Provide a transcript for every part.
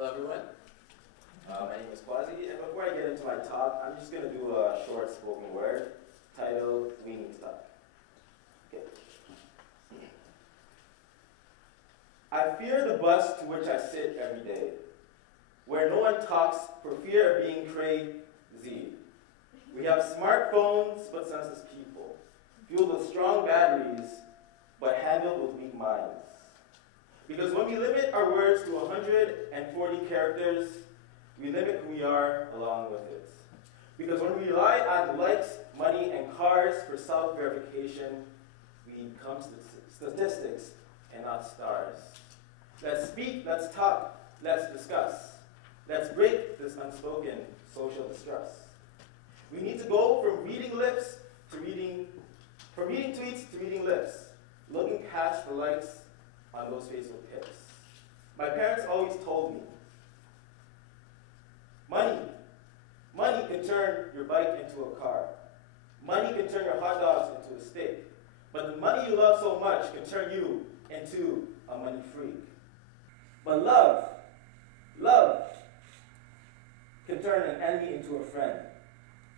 Hello everyone, my name is Kwasi, and before I get into my talk, I'm just going to do a short spoken word titled We Need to Talk. Okay. I fear the bus to which I sit every day, where no one talks for fear of being crazy. We have smartphones but senseless people, fueled with strong batteries but handled with weak minds. Because when we limit our words to 140 characters, we limit who we are along with it. Because when we rely on likes, money, and cars for self-verification, we become statistics and not stars. Let's speak, let's talk, let's discuss. Let's break this unspoken social distress. We need to go from reading lips to reading tweets to reading lips, looking past the likes on those Facebook pics. My parents always told me, money can turn your bike into a car. Money can turn your hot dogs into a steak. But the money you love so much can turn you into a money freak. But love can turn an enemy into a friend.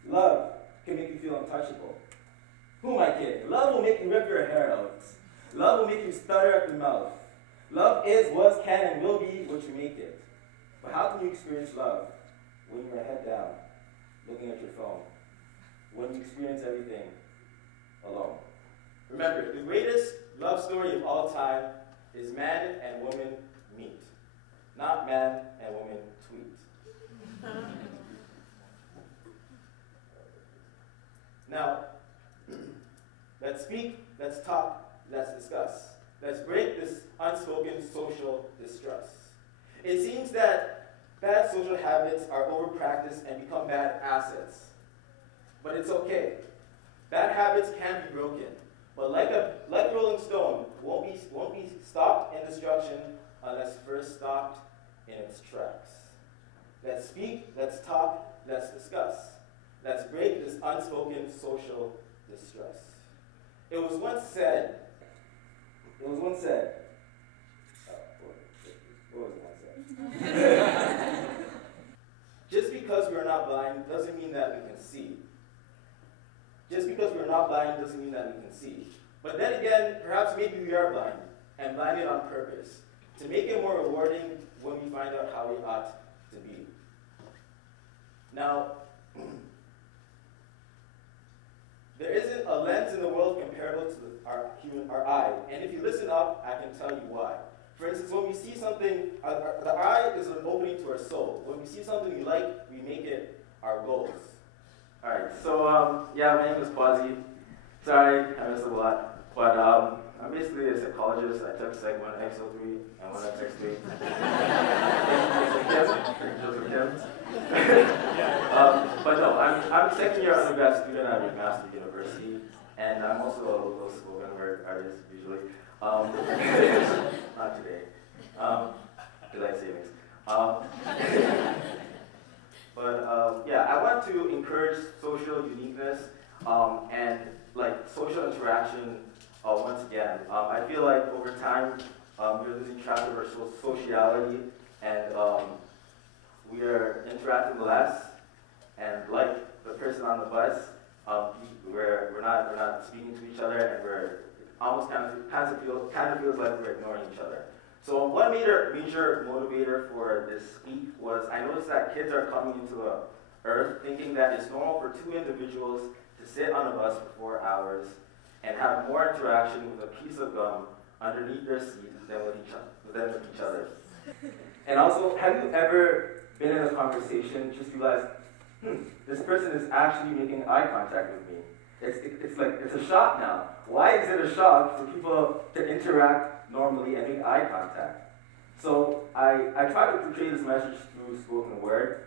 Love can make you feel untouchable. Who am I kidding? Love will make you rip your hair out. Love will make you stutter at the mouth. Love is, was, can, and will be what you make it. But how can you experience love when you're head down, looking at your phone? When you experience everything alone? Remember, the greatest love story of all time is man and woman meet, not man and woman tweet. Now, let's speak, let's talk, let's discuss. Let's break this unspoken social distress. It seems that bad social habits are overpracticed and become bad assets. But it's okay. Bad habits can be broken. But like Rolling Stone, won't be stopped in destruction unless first stopped in its tracks. Let's speak, let's talk, let's discuss. Let's break this unspoken social distress. It was once said, what was it said? Just because we're not blind doesn't mean that we can see. Just because we're not blind doesn't mean that we can see. But then again, perhaps maybe we are blind, and blinded on purpose, to make it more rewarding when we find out how we ought to be. Now, there isn't a lens in the world comparable to our eye, and if you listen up, I can tell you why. For instance, when we see something, the eye is an opening to our soul. When we see something we like, we make it our goals. All right, so yeah, my name is Kwasi. Sorry, I missed a lot, but I'm basically a psychologist. I took Psych 1, Exo 3, and 1 X 3. But no, I'm a second-year undergrad student at McMaster University, and I'm also a local spoken word artist usually. Not today. Daylight savings. But yeah, I want to encourage social uniqueness and like social interaction once again. I feel like over time we're losing track of our sociality, and we are interacting less. And like the person on the bus, we're not speaking to each other, and we're almost kind of feels like we're ignoring each other. So one major motivator for this speak was I noticed that kids are coming into the earth thinking that it's normal for two individuals to sit on a bus for 4 hours and have more interaction with a piece of gum underneath their seat than with each other. And also, have you ever been in a conversation, just realized, this person is actually making eye contact with me. It's like, it's a shock now. Why is it a shock for people to interact normally and make eye contact? So I try to portray this message through spoken word,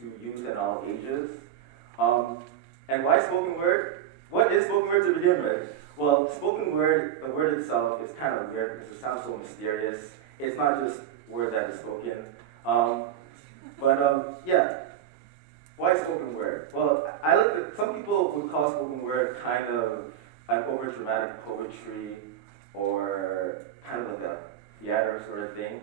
to youth and all ages. And why spoken word? What is spoken word to begin with? Well, spoken word, the word itself is kind of weird because it sounds so mysterious. It's not just word that is spoken. Yeah. Why spoken word? Well, I like that some people would call spoken word kind of an over-dramatic poetry or kind of like a theater sort of thing.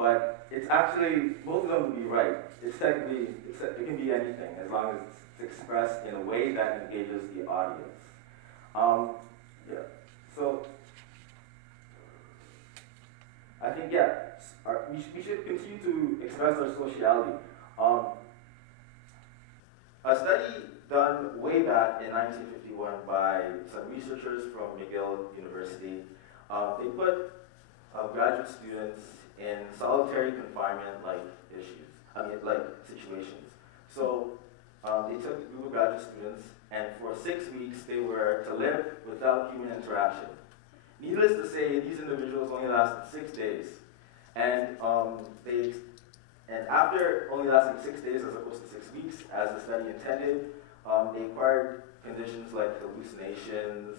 But it's actually, both of them would be right. It's technically, it can be anything as long as it's expressed in a way that engages the audience. Yeah. So I think, yeah, we should continue to express our sociality. A study done way back in 1951 by some researchers from McGill University, they put graduate students in solitary confinement-like situations. So they took a group of graduate students, and for 6 weeks they were to live without human interaction. Needless to say, these individuals only lasted 6 days, and after only lasting 6 days as opposed to 6 weeks, as the study intended, they acquired conditions like hallucinations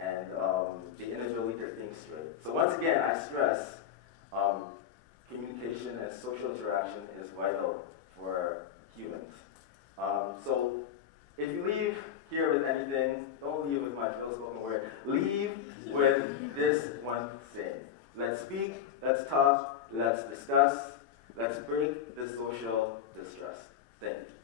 and the inability to think straight. So once again, I stress communication and social interaction is vital for humans. So if you leave here with anything, don't leave with my philosophical word. Leave with this one thing. Let's speak, let's talk, let's discuss, let's break the social distress. Thank you.